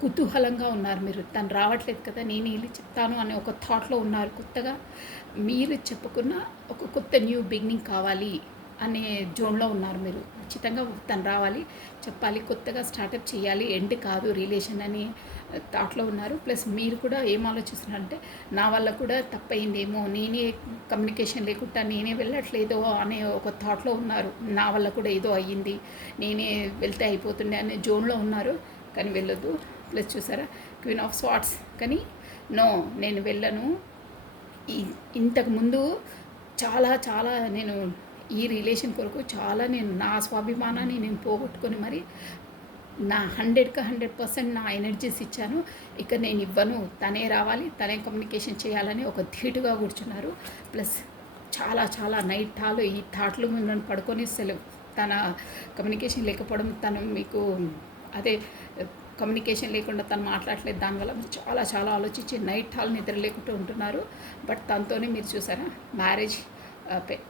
కుతూహలంగా ఉన్నారు మీరు. తను రావట్లేదు కదా, నేను వెళ్ళి చెప్తాను అనే ఒక థాట్లో ఉన్నారు. కొత్తగా మీరు చెప్పుకున్న ఒక కొత్త న్యూ బిగినింగ్ కావాలి అనే జోన్లో ఉన్నారు మీరు. ఖచ్చితంగా తను రావాలి, చెప్పాలి, కొత్తగా స్టార్టప్ చేయాలి, ఎండ్ కాదు రిలేషన్ అని థాట్లో ఉన్నారు. ప్లస్ మీరు కూడా ఏం ఆలోచిస్తున్నారంటే నా వల్ల కూడా తప్పయిందేమో, నేనే కమ్యూనికేషన్ లేకుండా నేనే వెళ్ళట్లేదో అనే ఒక థాట్లో ఉన్నారు. నా వల్ల కూడా ఏదో అయ్యింది, నేనే వెళ్తే అయిపోతుండే అనే జోన్లో ఉన్నారు. కానీ వెళ్ళొద్దు. ప్లస్ చూసారా, క్వీన్ ఆఫ్ స్వాట్స్. కానీ నో, నేను వెళ్ళను. ఇంతకుముందు చాలా చాలా నేను ఈ రిలేషన్ కొరకు చాలా నేను నా స్వాభిమానాన్ని నేను పోగొట్టుకొని మరి నా 100% నా ఎనర్జీస్ ఇచ్చాను. ఇక నేను ఇవ్వను, తనే రావాలి, తనే కమ్యూనికేషన్ చేయాలని ఒక ధీటుగా కూర్చున్నారు. ప్లస్ చాలా చాలా నైట్ ఈ థాట్లు మిమ్మల్ని పడుకొని తన కమ్యూనికేషన్ లేకపోవడం, తను మీకు అదే కమ్యూనికేషన్ లేకుండా తను మాట్లాడలేదు, దానివల్ల చాలా చాలా ఆలోచించి నైట్ నిద్ర లేకుండా ఉంటున్నారు. బట్ తనతోనే మీరు చూసారా మ్యారేజ్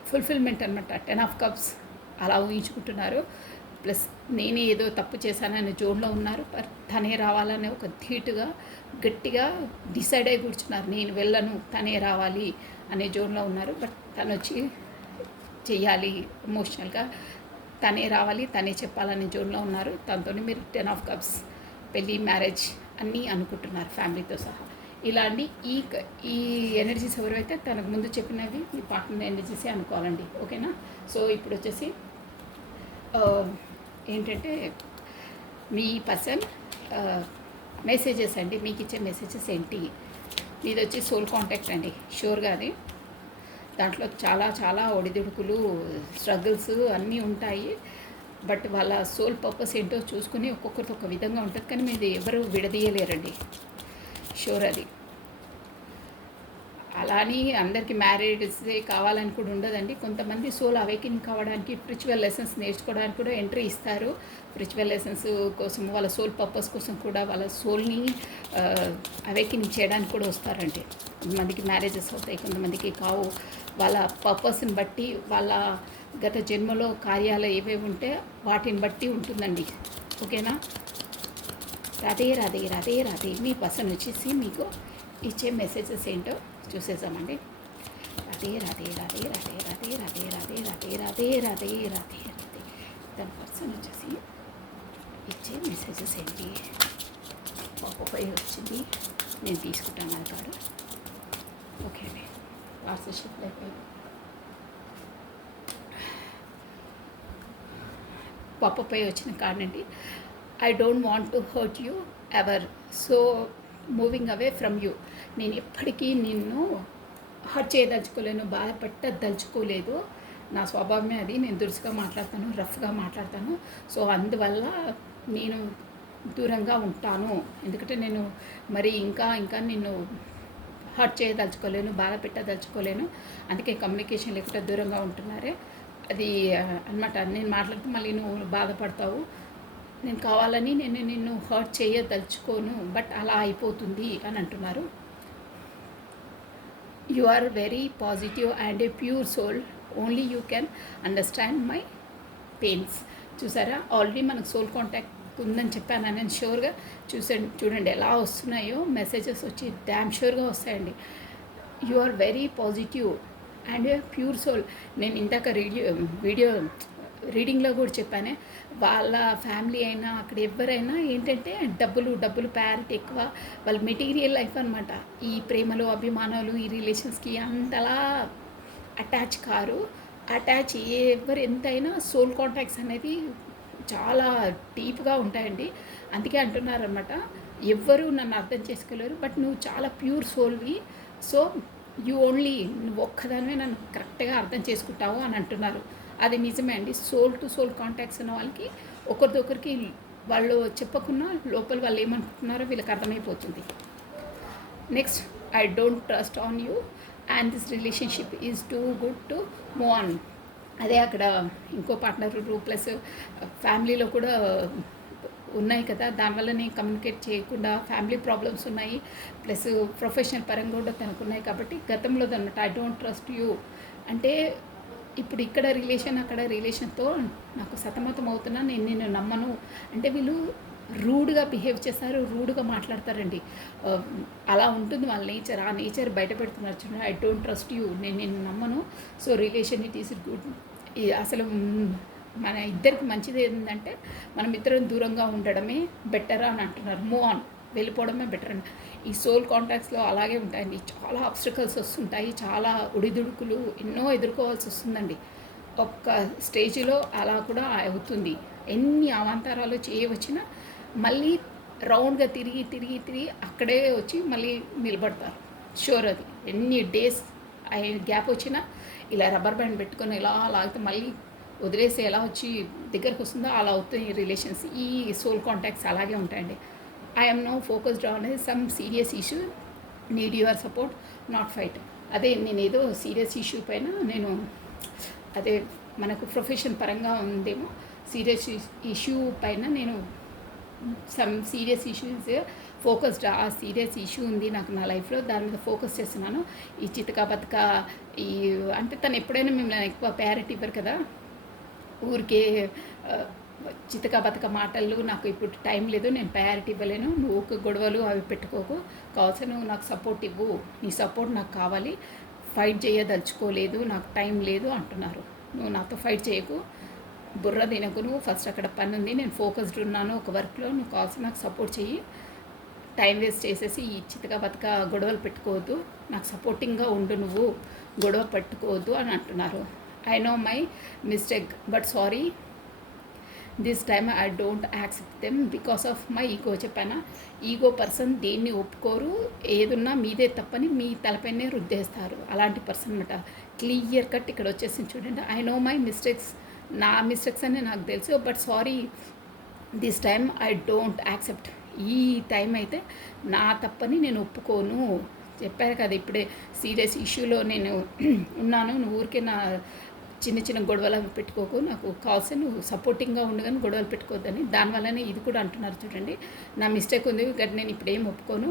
ఫుల్ఫిల్మెంట్ అనమాట. 10 of Cups అలా ఊహించుకుంటున్నారు. ప్లస్ నేనే ఏదో తప్పు చేశాననే జోన్లో ఉన్నారు. తనే రావాలనే ఒక ధీటుగా గట్టిగా డిసైడ్ అయి కూర్చున్నారు. నేను వెళ్ళను, తనే రావాలి అనే జోన్లో ఉన్నారు. బట్ తను వచ్చి చెయ్యాలి, ఎమోషనల్గా తనే రావాలి, తనే చెప్పాలనే జోన్లో ఉన్నారు. తనతోనే మీరు 10 of Cups పెళ్ళి, మ్యారేజ్ అన్నీ అనుకుంటున్నారు ఫ్యామిలీతో సహా. ఇలాంటి ఈ ఎనర్జీస్ ఎవరైతే తనకు ముందు చెప్పినవి మీ పార్ట్నర్ ఎనర్జీసే అనుకోవాలండి. ఓకేనా? సో ఇప్పుడు వచ్చేసి ఏంటంటే మీ పర్సన్ మెసేజెస్ అండి, మీకు ఇచ్చే మెసేజెస్ ఏంటి. మీది వచ్చి సోల్ కాంటాక్ట్ అండి, షూర్గా అది. దాంట్లో చాలా చాలా ఒడిదుడుకులు, స్ట్రగుల్స్ అన్నీ ఉంటాయి. బట్ వాళ్ళ సోల్ పర్పస్ ఏంటో చూసుకుని ఒక్కొక్కరితో ఒక విధంగా ఉంటుంది. కానీ మీరు ఎవరు విడదీయలేరండి, షూర్ అది. అలా అని అందరికీ మ్యారేజే కావాలని కూడా ఉండదండి. కొంతమంది సోల్ అవేకింగ్ కావడానికి స్పిరిచువల్ లెసన్స్ నేర్చుకోవడానికి కూడా ఎంట్రీ ఇస్తారు. స్పిరిచువల్ లెసన్స్ కోసం, వాళ్ళ సోల్ పర్పస్ కోసం కూడా, వాళ్ళ సోల్ని అవేకింగ్ చేయడానికి కూడా వస్తారండి. కొంతమందికి మ్యారేజెస్ అవుతాయి, కొంతమందికి కావు. వాళ్ళ పర్పస్ని బట్టి, వాళ్ళ గత జన్మలో కార్యాలు ఏవేవి ఉంటే వాటిని బట్టి ఉంటుందండి. ఓకేనా? రాధే రాధే రాధే రాధే. మీ పర్సన్ వచ్చేసి మీకు ఇచ్చే మెసేజెస్ ఏంటో చూసేద్దామండి. రాధే రాధే రాధే రాధే రాధే రాధే రాధే రాధే రాధే రాధే రాధే రాధే. దాని పర్సన్ వచ్చేసి ఇచ్చే మెసేజెస్ ఏంటి? పాపపై వచ్చింది, నేను తీసుకుంటాను అది కాదు. ఓకే అండి, వాట్సాప్ అయిపోయింది. పాపపై వచ్చిన కార్డ్ అండి. I don't want to hurt you ever, so moving away from you. నేను ఎప్పటికీ నిన్ను హర్ట్ చేయదలుచుకోలేను, బాధపెట్టదలుచుకోలేదు. నా స్వభావమే అది. నేను దురుసుగా మాట్లాడతాను, రఫ్గా మాట్లాడతాను. సో అందువల్ల నేను దూరంగా ఉంటాను. ఎందుకంటే నేను మరి ఇంకా నిన్ను హర్ట్ చేయదలుచుకోలేను, బాధ పెట్టదలుచుకోలేను. అందుకే కమ్యూనికేషన్ లేకుండా దూరంగా ఉంటున్నారే అది అనమాట. నేను మాట్లాడితే మళ్ళీ నువ్వు బాధపడతావు. నేను కావాలని నేను నిన్ను హర్ట్ చేయదలుచుకోను, బట్ అలా అయిపోతుంది అని అంటున్నారు. You are very positive and a pure soul, only you can understand my pains. చూసారా, ఆల్రెడీ మనకు సోల్ కాంటాక్ట్ ఉందని చెప్పాను నేను షూర్గా. చూడండి ఎలా వస్తున్నాయో మెసేజెస్ వచ్చి డ్యామ్ షూర్గా వస్తాయండి. You are very positive and pure soul. నేను ఇందాక వీడియో రీడింగ్లో కూడా చెప్పానే, వాళ్ళ ఫ్యామిలీ అయినా అక్కడ ఎవరైనా ఏంటంటే డబ్బులు ప్యారిటీ ఎక్కువ, వాళ్ళ మెటీరియల్ లైఫ్ అనమాట. ఈ ప్రేమలు, అభిమానాలు, ఈ రిలేషన్స్కి అంతలా అటాచ్ కారు. అటాచ్ ఎవరు ఎంతైనా సోల్ కాంటాక్ట్స్ అనేది చాలా డీప్గా ఉంటాయండి. అందుకే అంటున్నారనమాట, ఎవ్వరూ నన్ను అర్థం చేసుకోలేరు, బట్ నువ్వు చాలా ప్యూర్ సోల్వి. సో యూ ఓన్లీ, నువ్వు ఒక్కదానివే నన్ను కరెక్ట్గా అర్థం చేసుకుంటావు అని అంటున్నారు. అది నిజమే అండి. సోల్ టు సోల్ కాంటాక్ట్స్ ఉన్న వాళ్ళకి ఒకరిదొకరికి వాళ్ళు చెప్పకున్నా లోపల వాళ్ళు ఏమనుకుంటున్నారో వీళ్ళకి అర్థమైపోతుంది. Next, I don't trust on you and this relationship is too good to move on. అదే అక్కడ ఇంకో పార్ట్నర్ ప్లస్ ఫ్యామిలీలో కూడా ఉన్నాయి కదా, దానివల్ల నేను కమ్యూనికేట్ చేయకుండా ఫ్యామిలీ ప్రాబ్లమ్స్ ఉన్నాయి, ప్లస్ ప్రొఫెషనల్ పరంగా కూడా తనకున్నాయి. కాబట్టి గతంలో అనమాట ఐ డోంట్ ట్రస్ట్ యూ అంటే ఇప్పుడు ఇక్కడ రిలేషన్ అక్కడ రిలేషన్తో నాకు సతమతం అవుతున్నా, నేను నిన్ను నమ్మను అంటే వీళ్ళు రూడ్గా బిహేవ్ చేస్తారు, రూడ్గా మాట్లాడతారండి. అలా ఉంటుంది వాళ్ళ నేచర్. ఆ నేచర్ బయట పెడుతున్నారు చూడండి. ఐ డోంట్ ట్రస్ట్ యూ, నేను నిన్ను నమ్మను, so relation it is good. అసలు మన ఇద్దరికి మంచిది ఏంటంటే మనం ఇద్దరం దూరంగా ఉండడమే బెటర్ అని అంటున్నారు. మూవ్ ఆన్, వెళ్ళిపోవడమే బెటర్ అండి. ఈ సోల్ కాంటాక్ట్స్లో అలాగే ఉంటాయండి. చాలా ఆబ్స్టికల్స్ వస్తుంటాయి, చాలా ఒడిదుడుకులు ఎన్నో ఎదుర్కోవాల్సి వస్తుందండి. ఒక్క స్టేజ్లో అలా కూడా అవుతుంది. ఎన్ని అవాంతరాలు చేయవచ్చినా మళ్ళీ రౌండ్గా తిరిగి అక్కడే వచ్చి మళ్ళీ నిలబడతారు. షూర్ అది. ఎన్ని డేస్ గ్యాప్ వచ్చినా ఇలా రబ్బర్ బ్యాండ్ పెట్టుకొని ఇలా లాగితే మళ్ళీ వదిలేసి ఎలా వచ్చి దగ్గరకు వస్తుందో అలా అవుతాయి రిలేషన్స్. ఈ సోల్ కాంటాక్ట్స్ అలాగే ఉంటాయండి. I am no focused on some serious issue, need your support, not fight. అదే నేను ఏదో సీరియస్ ఇష్యూ పైన నేను అదే మనకు ప్రొఫెషన్ పరంగా ఉందేమో, సీరియస్ ఇష్యూ పైన నేను సమ్ సీరియస్ ఇష్యూస్ ఫోకస్డ్, ఆ సీరియస్ ఇష్యూ ఉంది నాకు నా లైఫ్లో, దాని మీద ఫోకస్ చేస్తున్నాను. ఈ చితక బతక ఈ అంటే తను ఎప్పుడైనా మిమ్మల్ని ఎక్కువ ప్రయారిటీ ఇవ్వరు కదా, ఊరికే చితక బతక మాటలు, నాకు ఇప్పుడు టైం లేదు, నేను ప్రయారిటీ ఇవ్వలేను, నువ్వు ఒక గొడవలు అవి పెట్టుకోకు, కావాల్సిన నువ్వు నాకు సపోర్ట్ ఇవ్వు, నీ సపోర్ట్ నాకు కావాలి, ఫైట్ చేయదలుచుకోలేదు, నాకు టైం లేదు అంటున్నారు. నువ్వు నాతో ఫైట్ చేయకు, బుర్ర తినకు, నువ్వు ఫస్ట్ అక్కడ పని ఉంది, నేను ఫోకస్డ్ ఉన్నాను ఒక వర్క్లో, నువ్వు కావాల్సిన నాకు సపోర్ట్ చెయ్యి, టైం వేస్ట్ చేసేసి ఈ చితక బతక గొడవలు పెట్టుకోవద్దు, నాకు సపోర్టింగ్గా ఉండు, నువ్వు గొడవ పెట్టుకోవద్దు అని అంటున్నారు. I know my mistake but sorry, this time I don't accept them because of my ego. చెప్పానా, ఈగో పర్సన్ దేన్ని ఒప్పుకోరు, ఏదున్నా మీదే తప్పని మీ తలపైనే రుద్దేస్తారు. అలాంటి పర్సన్ అనమాట. క్లియర్ కట్ ఇక్కడ వచ్చేసి చూడండి. ఐ నో మై మిస్టేక్స్, నా మిస్టేక్స్ అని నాకు తెలుసు, but sorry this time I don't accept. ఈ టైం అయితే నా తప్పని నేను ఒప్పుకోను. చెప్పారు కదా ఇప్పుడే, సీరియస్ ఇష్యూలో నేను ఉన్నాను, నువ్వు ఊరికే నా చిన్న గొడవలు పెట్టుకోకు, నాకు కావాల్సిన నువ్వు సపోర్టింగ్గా ఉండగానే గొడవలు పెట్టుకోవద్దని. దానివల్లనే ఇది కూడా అంటున్నారు చూడండి, నా మిస్టేక్ ఉంది బట్ నేను ఇప్పుడు ఏం ఒప్పుకోను,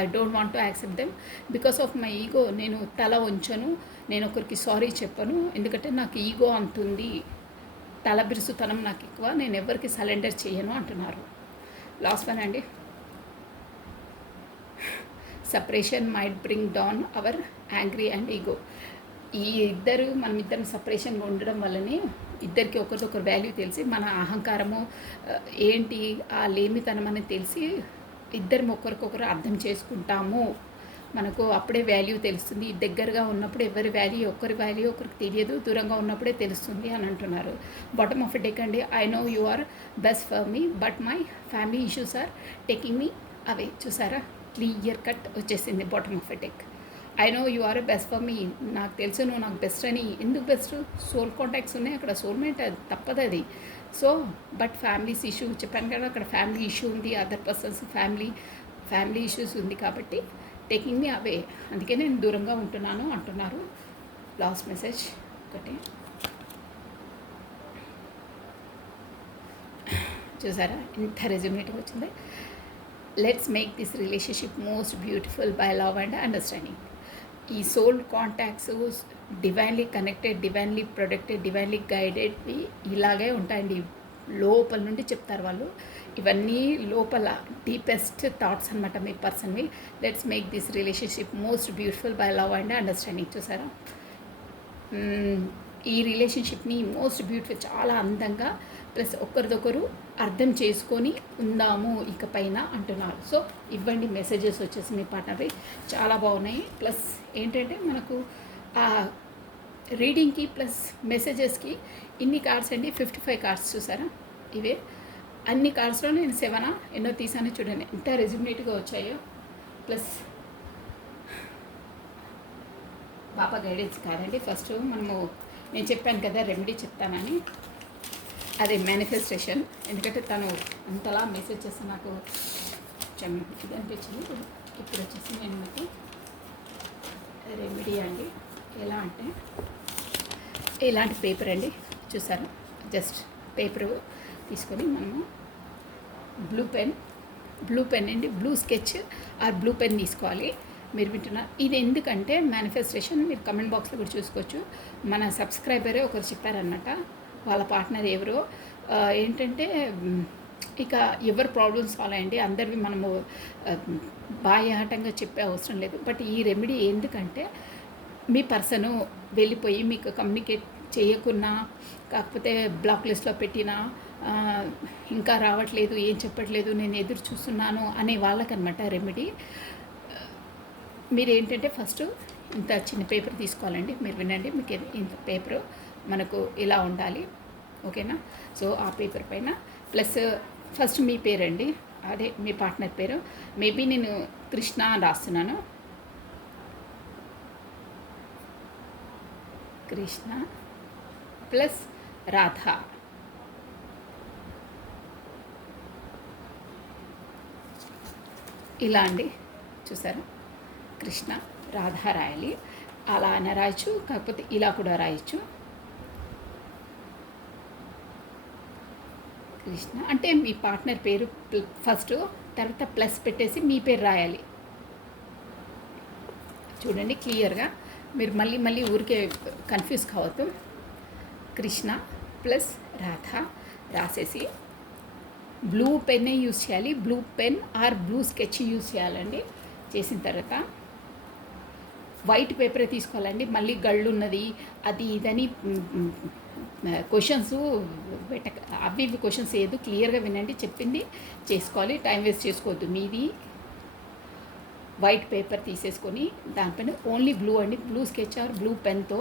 I don't want to accept them because of my ego. నేను తల ఉంచను, నేను ఒకరికి సారీ చెప్పను, ఎందుకంటే నాకు ఈగో అంతుంది, తల బిరుసుతనం నాకు ఎక్కువ, నేను ఎవరికి సరెండర్ చేయను అంటున్నారు. లాస్ట్ వన్ అండి, separation might bring down our angry and ego. ఈ మనమిద్దరం సపరేషన్గా ఉండడం వల్లనే ఇద్దరికి ఒకరికొకరు వాల్యూ తెలిసి మన అహంకారము ఏంటి ఆ లేమితనం అనేది తెలిసి ఇద్దరం ఒకరికొకరు అర్థం చేసుకుంటాము. మనకు అప్పుడే వాల్యూ తెలుస్తుంది. దగ్గరగా ఉన్నప్పుడు ఎవరి వాల్యూ ఒకరికి తెలియదు, దూరంగా ఉన్నప్పుడే తెలుస్తుంది అని అంటున్నారు. బాటమ్ ఆఫ్ ఎ డెక్ అండి, I know you are best for me but my family issues are taking me away. చూసారా, క్లియర్ కట్ వచ్చేసింది bottom of a deck. I know you are best for me, నాకు తెలుసు నువ్వు నాకు best అని. ఎందుకు best? Soul contacts ఉన్నాయి అక్కడ, సోల్మేట్ తప్పదు అది. సో బట్ ఫ్యామిలీస్ ఇష్యూ చెప్పాను కదా, అక్కడ ఫ్యామిలీ ఇష్యూ ఉంది, అదర్ పర్సన్స్ ఫ్యామిలీ ఇష్యూస్ ఉంది కాబట్టి టేకింగ్ మీ అవే, అందుకే నేను దూరంగా ఉంటున్నాను అంటున్నారు. లాస్ట్ మెసేజ్ ఒకటి చూసారా ఎంత రెజ్యూమేట్గా వచ్చింది. Let's make this relationship most beautiful by love and understanding. ఈ soul contacts divinely connected, divinely protected, divinely గైడెడ్వి ఇలాగే ఉంటాయండి. లోపల నుండి చెప్తారు వాళ్ళు, ఇవన్నీ లోపల డీపెస్ట్ థాట్స్ అనమాట మీ పర్సన్వి. Let's make this relationship most beautiful by love and understanding. చూసారా, ఈ రిలేషన్షిప్ని మోస్ట్ బ్యూటిఫుల్, చాలా అందంగా, ప్లస్ ఒకరిదొకరు అర్థం చేసుకొని ఉందాము ఇకపైన అంటున్నారు. సో ఇవ్వండి మెసేజెస్ వచ్చేసి మీ పార్ట్నర్వి చాలా బాగున్నాయి. ప్లస్ ఏంటంటే మనకు ఆ రీడింగ్కి ప్లస్ మెసేజెస్కి ఇన్ని కార్డ్స్ అండి, 55 కార్డ్స్ చూసారా. ఇవే అన్ని కార్డ్స్లో నేను 7 ఎన్నో తీసాను చూడండి, ఎంత రెజ్యూమేట్గా వచ్చాయో. ప్లస్ పాప గైడెన్స్ కాదండి, ఫస్ట్ నేను చెప్పాను కదా రెమెడీ చెప్తానని, అదే మేనిఫెస్టేషన్. ఎందుకంటే తను అంతలా మెసేజ్ చేస్తే నాకు ఇది అనిపించింది. ఇప్పుడు వచ్చేసి నేను మీకు రెమెడీ అండి, ఎలా అంటే ఇలాంటి పేపర్ అండి చూసారా, జస్ట్ పేపరు తీసుకొని మనము బ్లూ పెన్ అండి, blue sketch or blue pen తీసుకోవాలి. మీరు వింటున్నారు ఇది ఎందుకంటే మేనిఫెస్టేషన్, మీరు కమెంట్ బాక్స్లో కూడా చూసుకోవచ్చు. మన సబ్స్క్రైబరే ఒకరు చెప్పారన్నమాట, వాళ్ళ పార్ట్నర్ ఎవరో ఏంటంటే ఇక ఎవరు ప్రాబ్లమ్స్ సాల్వ్ అయ్యండి, అందరివి మనము బాహ్యహటంగా చెప్పే అవసరం లేదు. బట్ ఈ రెమెడీ ఎందుకంటే మీ పర్సను వెళ్ళిపోయి మీకు కమ్యూనికేట్ చేయకున్నా, కాకపోతే బ్లాక్ లిస్ట్లో పెట్టినా, ఇంకా రావట్లేదు, ఏం చెప్పట్లేదు, నేను ఎదురు చూస్తున్నాను అనే వాళ్ళకనమాట రెమెడీ. మీరు ఏంటంటే ఫస్ట్ ఇంత చిన్న పేపర్ తీసుకోవాలండి. మీరు వినండి, మీకు ఇంత పేపరు మనకు ఇలా ఉండాలి, ఓకేనా. సో ఆ పేపర్ పైన ప్లస్ ఫస్ట్ మీ పేరండి, అదే మీ పార్ట్నర్ పేరు. మేబీ నేను కృష్ణ అని రాస్తున్నాను, కృష్ణ ప్లస్ రాధా. ఇలా అండి చూసారా, కృష్ణ రాధా రాయాలి. అలా అయినా రాయచ్చు, కాకపోతే ఇలా కూడా రాయొచ్చు. కృష్ణ అంటే మీ పార్ట్నర్ పేరు ఫస్ట్, తర్వాత ప్లస్ పెట్టేసి మీ పేరు రాయాలి. చూడండి క్లియర్గా, మీరు మళ్ళీ ఊరికే కన్ఫ్యూజ్ కావద్దు. కృష్ణ ప్లస్ రాధా రాసేసి బ్లూ పెన్నే యూజ్ చేయాలి, blue pen or blue sketch use చేయాలండి. చేసిన తర్వాత వైట్ పేపరే తీసుకోవాలండి. మళ్ళీ గళ్ళు ఉన్నది అది ఇదని క్వశ్చన్స్ అవి క్వశ్చన్స్ ఏదో క్లియర్గా వినండి, చెప్పింది చేసుకోవాలి, టైం వేస్ట్ చేసుకోవద్దు. మీది వైట్ పేపర్ తీసేసుకొని దానిపైన ఓన్లీ బ్లూ అండి, బ్లూ స్కెచ్ ఆర్ బ్లూ పెన్తో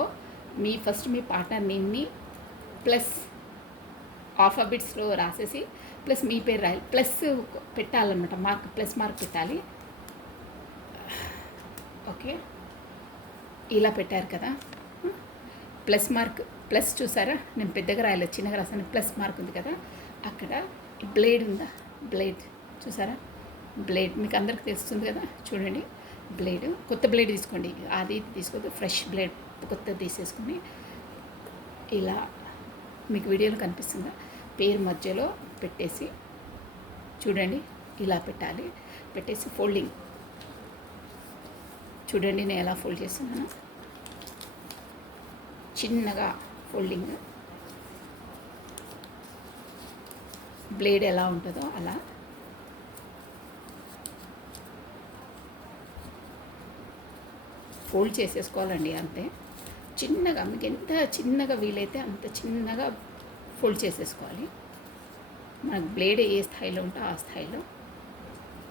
ఫస్ట్ మీ పార్ట్నర్ నేమ్ని ప్లస్ ఆల్ఫాబెట్స్లో రాసేసి ప్లస్ మీ పేరు రాయాలి, ప్లస్ పెట్టాలన్నమాట, మార్క్ ప్లస్ మార్క్ పెట్టాలి. ఓకే, ఇలా పెట్టారు కదా, ప్లస్ మార్క్, ప్లస్ చూసారా, నేను పెద్దగా రాయలేదు, చిన్నగా రాసాను. ప్లస్ మార్క్ ఉంది కదా, అక్కడ బ్లేడ్ ఉందా, బ్లేడ్ చూసారా, బ్లేడ్ మీకు అందరికి తెలుస్తుంది కదా, చూడండి బ్లేడ్, కొత్త బ్లేడ్ తీసుకోండి, అది తీసుకోవద్దు, ఫ్రెష్ బ్లేడ్ కొత్తది తీసేసుకొని ఇలా మీకు వీడియోలో కనిపిస్తుందా, పేరు మధ్యలో పెట్టేసి చూడండి ఇలా పెట్టాలి. పెట్టేసి ఫోల్డింగ్ చూడండి నేను ఎలా ఫోల్డ్ చేస్తున్నాను. చిన్నగా ఫోల్డింగ్, బ్లేడ్ ఎలా ఉంటుందో అలా ఫోల్డ్ చేసేసుకోవాలండి. అంతే చిన్నగా, మీకు ఎంత చిన్నగా వీలైతే అంత చిన్నగా ఫోల్డ్ చేసేసుకోవాలి. మనకు బ్లేడ్ ఏ స్థాయిలో ఉంటే ఆ స్థాయిలో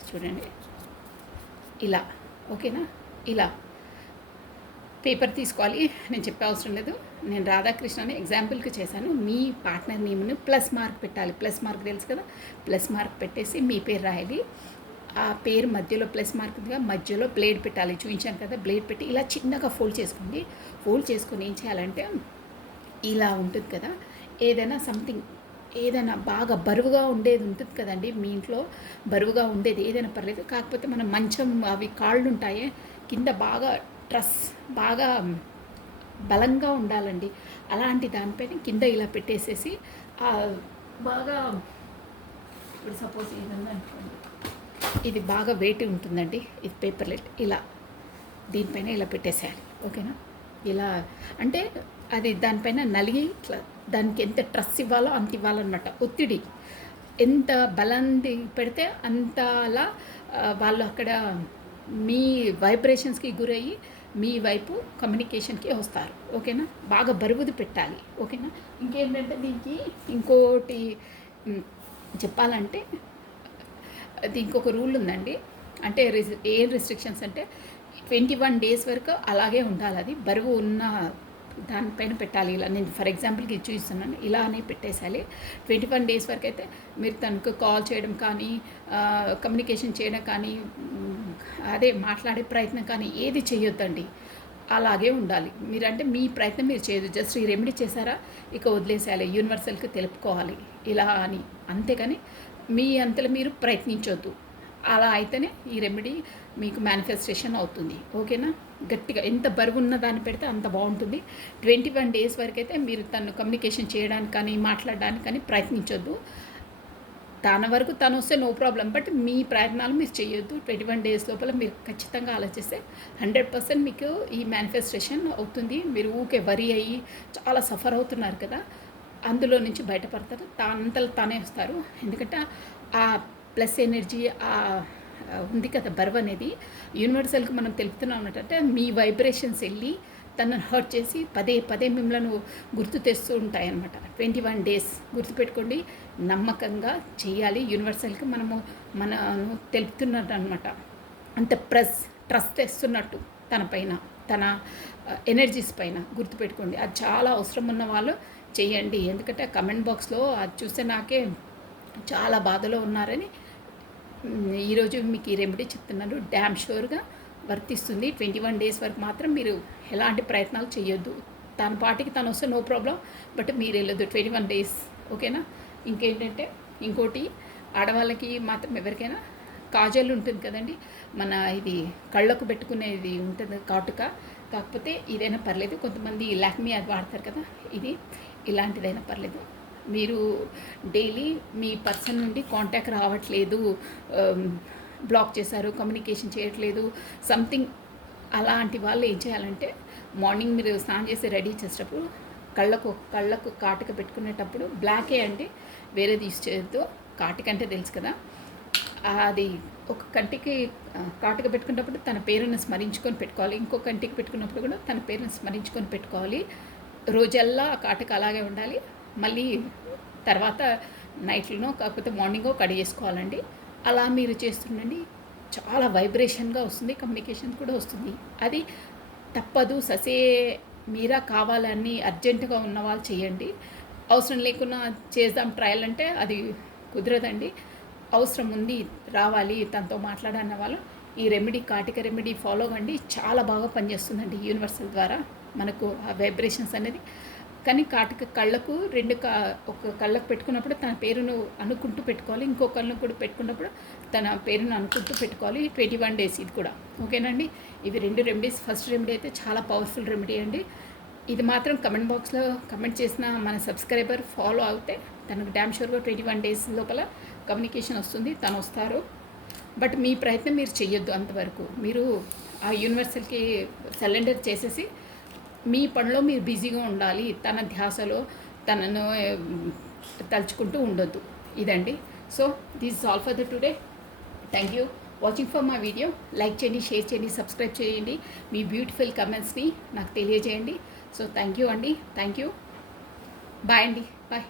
చూడండి. ఇలా ఓకేనా? ఇలా పేపర్ తీసుకోవాలి. నేను చెప్పే అవసరం లేదు. నేను రాధాకృష్ణని ఎగ్జాంపుల్కి చేశాను. మీ పార్ట్నర్ నేమ్ని ప్లస్ మార్క్ పెట్టాలి. ప్లస్ మార్క్ తెలుసు కదా, ప్లస్ మార్క్ పెట్టేసి మీ పేరు రాయాలి. ఆ పేరు మధ్యలో ప్లస్ మార్క్గా మధ్యలో బ్లేడ్ పెట్టాలి. చూపించాను కదా, బ్లేడ్ పెట్టి ఇలా చిన్నగా ఫోల్డ్ చేసుకోండి. ఫోల్డ్ చేసుకొని ఏం చేయాలంటే ఇలా ఉంటుంది కదా, ఏదైనా సంథింగ్ ఏదైనా బాగా బరువుగా ఉండేది ఉంటుంది కదండి మీ ఇంట్లో, బరువుగా ఉండేది ఏదైనా పర్లేదు. కాకపోతే మన మంచం అవి కాళ్ళు ఉంటాయి కింద, బాగా ట్రస్ బాగా బలంగా ఉండాలండి. అలాంటి దానిపైన కింద ఇలా పెట్టేసేసి బాగా, ఇప్పుడు సపోజ్ ఏదన్నా అనుకోండి, ఇది బాగా వెయిట్ ఉంటుందండి, ఇది పేపర్లెట్, ఇలా దీనిపైన ఇలా పెట్టేసేయాలి. ఓకేనా? ఇలా అంటే అది దానిపైన నలిగి ఇట్లా దానికి ఎంత ట్రస్ ఇవ్వాలో అంత ఇవ్వాలన్నమాట. ఒత్తిడి ఎంత బలంది పెడితే అంత అలా వాళ్ళు అక్కడ మీ వైబ్రేషన్స్కి గురయ్యి మీ వైపు కమ్యూనికేషన్కి వస్తారు. ఓకేనా? బాగా బరువుది పెట్టాలి. ఓకేనా? ఇంకేంటంటే దీనికి ఇంకోటి చెప్పాలంటే, దీనికి ఒక రూల్ ఉందండి. అంటే ఏం రెస్ట్రిక్షన్స్ అంటే 21 days వరకు అలాగే ఉండాలి. అది బరువు ఉన్న దానిపైన పెట్టాలి. ఇలా నేను ఫర్ ఎగ్జాంపుల్కి ఇది చూపిస్తున్నాను, ఇలానే పెట్టేసాలి. 21 days వరకు అయితే మీరు తనకు కాల్ చేయడం కానీ, కమ్యూనికేషన్ చేయడం కానీ, అదే మాట్లాడే ప్రయత్నం కానీ ఏది చేయొద్దండి. అలాగే ఉండాలి. మీరంటే మీ ప్రయత్నం మీరు చేయదు. జస్ట్ ఈ రెమెడీ చేశారా, ఇక వదిలేసేయాలి. యూనివర్సల్కి తెలుపుకోవాలి ఇలా అని. అంతేగాని మీ అంతలో మీరు ప్రయత్నించొద్దు. అలా అయితేనే ఈ రెమెడీ మీకు మేనిఫెస్టేషన్ అవుతుంది. ఓకేనా? గట్టిగా ఎంత బరువు ఉన్న దాన్ని పెడితే అంత బాగుంటుంది. 21 days వరకు అయితే మీరు తను కమ్యూనికేషన్ చేయడానికి కానీ మాట్లాడడానికి కానీ ప్రయత్నించొద్దు. తన వరకు తను వస్తే నో ప్రాబ్లం, బట్ మీ ప్రయత్నాలు మీరు చేయొద్దు. 21 days లోపల మీరు ఖచ్చితంగా ఆలోచిస్తే 100% మీకు ఈ మేనిఫెస్టేషన్ అవుతుంది. మీరు ఊకే వరి అయ్యి చాలా సఫర్ అవుతున్నారు కదా, అందులో నుంచి బయటపడతారు. తానంతలో తానే వస్తారు. ఎందుకంటే ఆ ప్లస్ ఎనర్జీ ఉంది కదా, బరువు అనేది యూనివర్సల్కి మనం తెలుపుతున్నాం అన్నట్టు. మీ వైబ్రేషన్స్ వెళ్ళి తనను హర్ట్ చేసి పదే పదే మిమ్మల్ని గుర్తు తెస్తూ ఉంటాయన్నమాట. 21 days గుర్తుపెట్టుకోండి. నమ్మకంగా చేయాలి. యూనివర్సల్కి మనం తెలుపుతున్నట్టు అనమాట. అంత ట్రస్ట్ తెస్తున్నట్టు తన పైన, తన ఎనర్జీస్ పైన గుర్తుపెట్టుకోండి. అది చాలా అవసరం ఉన్న వాళ్ళు చేయండి. ఎందుకంటే కమెంట్ బాక్స్లో అది చూస్తే నాకే చాలా బాధలో ఉన్నారని ఈరోజు మీకు ఈ రెమెడీ చెప్తున్నాను. డ్యామ్ షూర్గా వర్తిస్తుంది. 21 days వరకు మాత్రం మీరు ఎలాంటి ప్రయత్నాలు చేయొద్దు. తన పాటికి తను వస్తే నో ప్రాబ్లం, బట్ మీరు వెళ్ళొద్దు 21 days. ఓకేనా? ఇంకేంటంటే ఇంకోటి, ఆడవాళ్ళకి మాత్రం ఎవరికైనా కాజల్ ఉంటుంది కదండి, మన ఇది కళ్ళకు పెట్టుకునేది ఉంటుంది కాటుక. కాకపోతే ఇదైనా పర్లేదు. కొంతమంది లాక్మీ అది వాడతారు కదా, ఇది ఇలాంటిదైనా పర్లేదు. మీరు డైలీ మీ పర్సన్ నుండి కాంటాక్ట్ రావట్లేదు, బ్లాక్ చేశారు, కమ్యూనికేషన్ చేయట్లేదు, సంథింగ్ అలాంటి వాళ్ళు ఏం చేయాలంటే, మార్నింగ్ మీరు స్నానం చేసి రెడీ చేసేటప్పుడు కళ్ళకు కాటుక పెట్టుకునేటప్పుడు బ్లాకే అంటే వేరేది యూస్ చేయొద్దు. కాటుక అంటే తెలుసు కదా, అది ఒక కంటికి కాటుక పెట్టుకున్నప్పుడు తన పేరుని స్మరించుకొని పెట్టుకోవాలి. ఇంకో కంటికి పెట్టుకున్నప్పుడు కూడా తన పేరుని స్మరించుకొని పెట్టుకోవాలి. రోజల్లా ఆ కాటుక అలాగే ఉండాలి. మళ్ళీ తర్వాత నైట్లోనో కాకపోతే మార్నింగో కడిగేసుకోవాలండి. అలా మీరు చేస్తుండండి. చాలా వైబ్రేషన్గా వస్తుంది, కమ్యూనికేషన్ కూడా వస్తుంది. అది తప్పదు. ససే మీరా కావాలని అర్జెంటుగా ఉన్న వాళ్ళు చేయండి. అవసరం లేకున్నా చేద్దాం ట్రయల్ అంటే అది కుదరదండి. అవసరం ఉంది, రావాలి, తనతో మాట్లాడన్న వాళ్ళు ఈ రెమెడీ, కాటిక రెమెడీ ఫాలో అవ్వండి. చాలా బాగా పనిచేస్తుందండి యూనివర్సల్ ద్వారా మనకు ఆ వైబ్రేషన్స్ అనేది. కానీ కాటిక కళ్ళకు ఒక కళ్ళకు పెట్టుకున్నప్పుడు తన పేరును అనుకుంటూ పెట్టుకోవాలి. ఇంకో కళ్ళకు కూడా పెట్టుకున్నప్పుడు తన పేరును అనుకుంటూ పెట్టుకోవాలి. 21 days ఇది కూడా. ఓకేనండి? ఇవి 2 రెమెడీస్. ఫస్ట్ రెమెడీ అయితే చాలా పవర్ఫుల్ రెమెడీ అండి. ఇది మాత్రం కమెంట్ బాక్స్లో కమెంట్ చేసిన మన సబ్స్క్రైబర్ ఫాలో అవుతే తనకు డ్యామ్ షూర్గా 21 days లోపల కమ్యూనికేషన్ వస్తుంది, తను వస్తారు. బట్ మీ ప్రయత్నం మీరు చెయ్యొద్దు. అంతవరకు మీరు ఆ యూనివర్సల్కి సరెండర్ చేసేసి మీ పనిలో మీరు బిజీగా ఉండాలి, తన ధ్యాసలో తనను తలుచుకుంటూ ఉండొద్దు. ఇదండి. So this is all for the today. Thank you watching for my video. Like చేయండి, షేర్ చేయండి, సబ్స్క్రైబ్ చేయండి. మీ బ్యూటిఫుల్ కమెంట్స్ని నాకు తెలియజేయండి. సో థ్యాంక్ యూ అండి. Thank you. బాయ్ అండి. బాయ్.